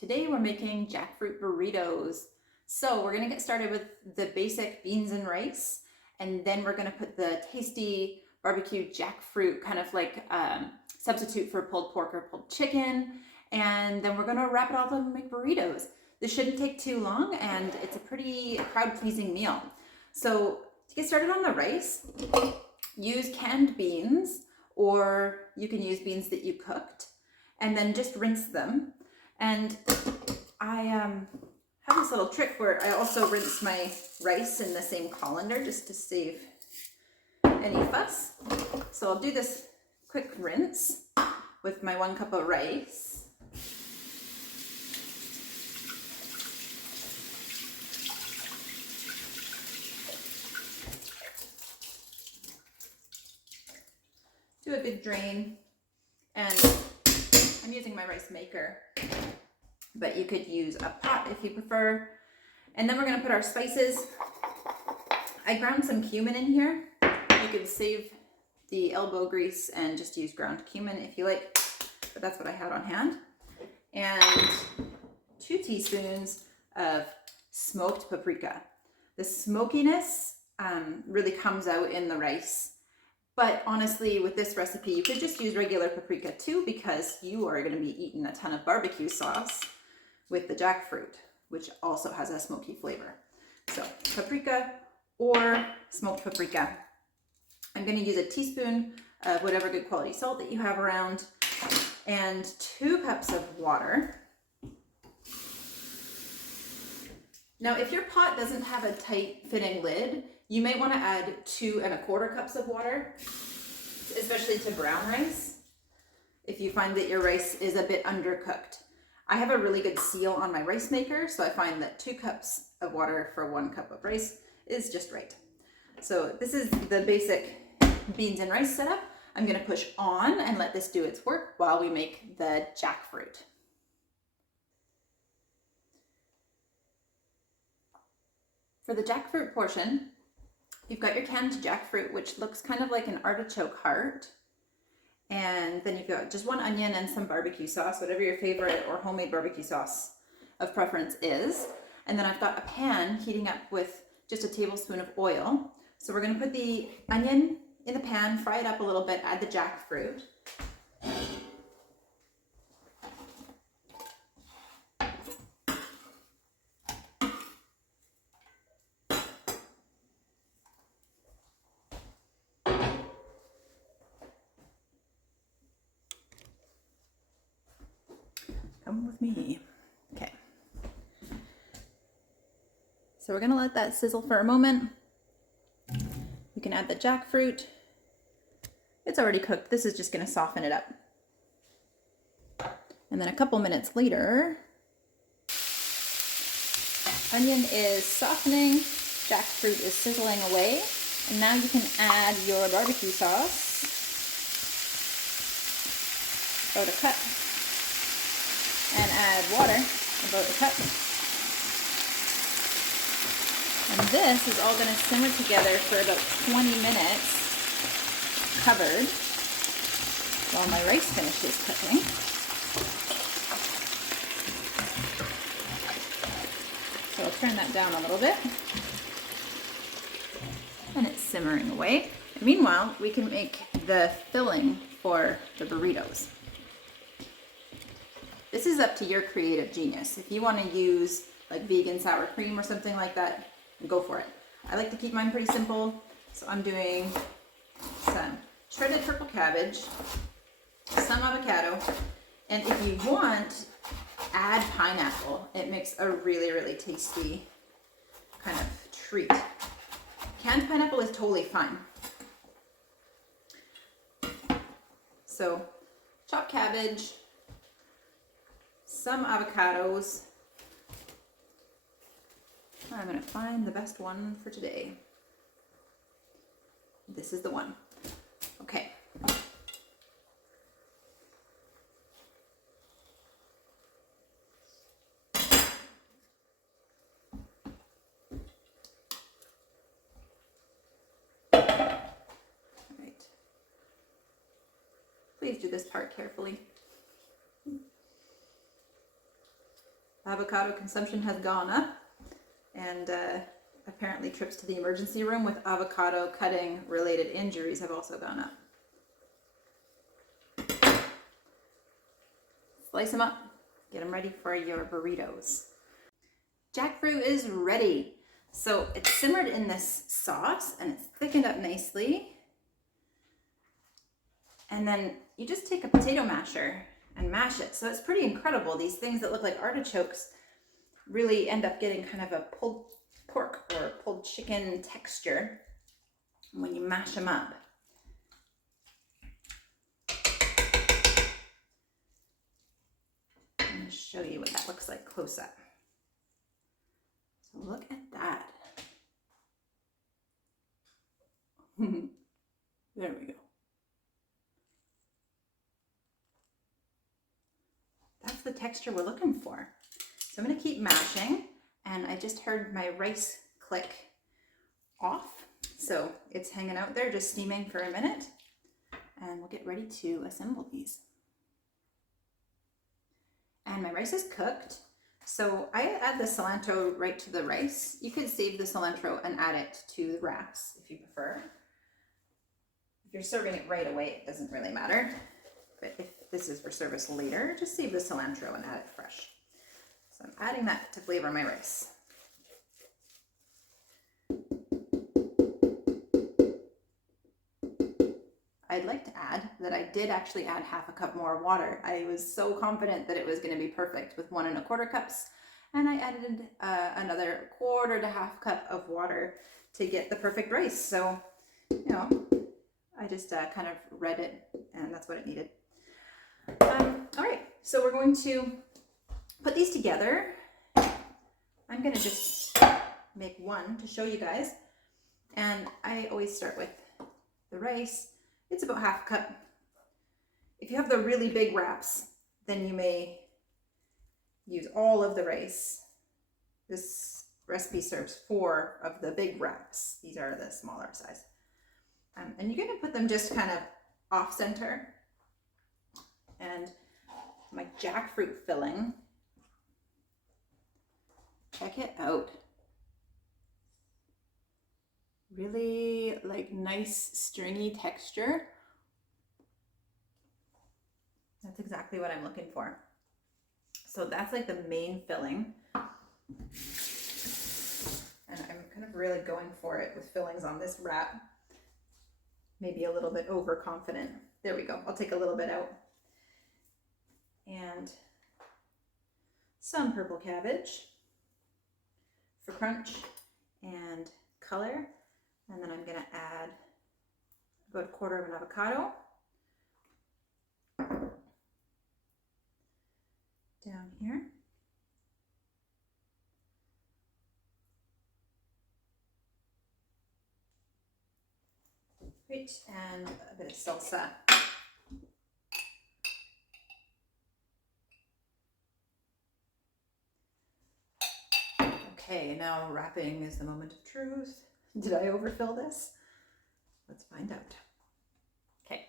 Today we're making jackfruit burritos. So we're gonna get started with the basic beans and rice, and then we're gonna put the tasty barbecue jackfruit, kind of like substitute for pulled pork or pulled chicken. And then we're gonna wrap it all up and make burritos. This shouldn't take too long, and it's a pretty crowd-pleasing meal. So to get started on the rice, use canned beans, or you can use beans that you cooked, and then just rinse them. And I have this little trick where I also rinse my rice in the same colander just to save any fuss. So I'll do this quick rinse with my 1 cup of rice. Do a good drain, and I'm using my rice maker, but you could use a pot if you prefer. And then we're gonna put our spices. I ground some cumin in here. You could save the elbow grease and just use ground cumin if you like, but that's what I had on hand. And 2 teaspoons of smoked paprika. The smokiness really comes out in the rice. But honestly, with this recipe, you could just use regular paprika too, because you are going to be eating a ton of barbecue sauce with the jackfruit, which also has a smoky flavor. So paprika or smoked paprika. I'm going to use a teaspoon of whatever good quality salt that you have around, and 2 cups of water. Now, if your pot doesn't have a tight fitting lid, you may want to add 2 1/4 cups of water, especially to brown rice, if you find that your rice is a bit undercooked. I have a really good seal on my rice maker, so I find that 2 cups of water for 1 cup of rice is just right. So this is the basic beans and rice setup. I'm going to push on and let this do its work while we make the jackfruit. For the jackfruit portion, you've got your canned jackfruit, which looks kind of like an artichoke heart. And then you've got just 1 onion and some barbecue sauce, whatever your favorite or homemade barbecue sauce of preference is. And then I've got a pan heating up with just a tablespoon of oil. So we're going to put the onion in the pan, fry it up a little bit, add the jackfruit. Come with me. Okay. So we're going to let that sizzle for a moment. You can add the jackfruit. It's already cooked. This is just going to soften it up. And then a couple minutes later, onion is softening, jackfruit is sizzling away, and now you can add your barbecue sauce. About a cup. And add water, about a cup. And this is all going to simmer together for about 20 minutes, covered, while my rice finishes cooking. So I'll turn that down a little bit. And it's simmering away. And meanwhile, we can make the filling for the burritos. This is up to your creative genius. If you want to use like vegan sour cream or something like that, go for it. I like to keep mine pretty simple, so I'm doing some shredded purple cabbage, some avocado, and if you want, add pineapple. It makes a really, really tasty kind of treat. Canned pineapple is totally fine. So, chopped cabbage, some avocados. I'm going to find the best one for today. This is the one. Okay. All right. Please do this part carefully. Avocado consumption has gone up, and apparently trips to the emergency room with avocado cutting related injuries have also gone up. Slice them up, get them ready for your burritos. Jackfruit is ready. So it's simmered in this sauce and it's thickened up nicely. And then you just take a potato masher and mash it. So it's pretty incredible. These things that look like artichokes really end up getting kind of a pulled pork or pulled chicken texture when you mash them up. I'm going to show you what that looks like close up. So look at that. There we go. That's the texture we're looking for. So I'm going to keep mashing, and I just heard my rice click off. So it's hanging out there just steaming for a minute, and we'll get ready to assemble these. And my rice is cooked. So I add the cilantro right to the rice. You could save the cilantro and add it to the wraps if you prefer. If you're serving it right away, it doesn't really matter. But if this is for service later, just save the cilantro and add it fresh. So I'm adding that to flavor my rice. I'd like to add that I did actually add half a cup more water. I was so confident that it was going to be perfect with 1 1/4 cups, and I added another 1/4 to half cup of water to get the perfect rice. So, you know, I just kind of read it, and that's what it needed. All right, so we're going to put these together. I'm going to just make one to show you guys, and I always start with the rice. It's about half a cup. If you have the really big wraps, then you may use all of the rice. This recipe serves 4 of the big wraps. These are the smaller size. And you're gonna put them just kind of off center. And my jackfruit filling, check it out. Really like nice stringy texture. That's exactly what I'm looking for. So that's like the main filling. And I'm kind of really going for it with fillings on this wrap. Maybe a little bit overconfident. There we go. I'll take a little bit out. And some purple cabbage for crunch and color. And then I'm going to add about 1/4 of an avocado down here. Great, and a bit of salsa. Okay, now wrapping is the moment of truth. Did I overfill this? Let's find out. Okay,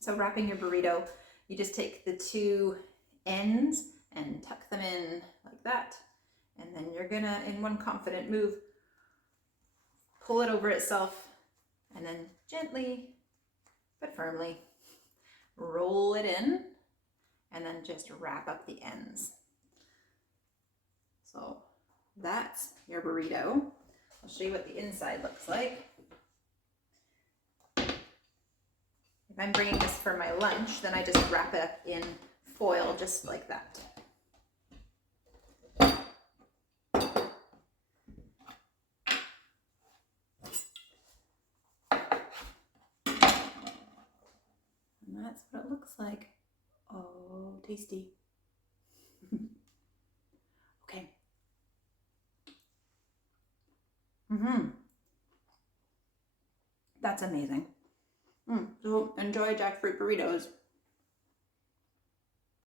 so wrapping your burrito, you just take the 2 ends and tuck them in like that. And then you're gonna, in one confident move, pull it over itself and then gently but firmly roll it in and then just wrap up the ends. So that's your burrito. I'll show you what the inside looks like. If I'm bringing this for my lunch, then I just wrap it up in foil just like that. And that's what it looks like. Oh, tasty. Okay. That's amazing. So enjoy jackfruit burritos.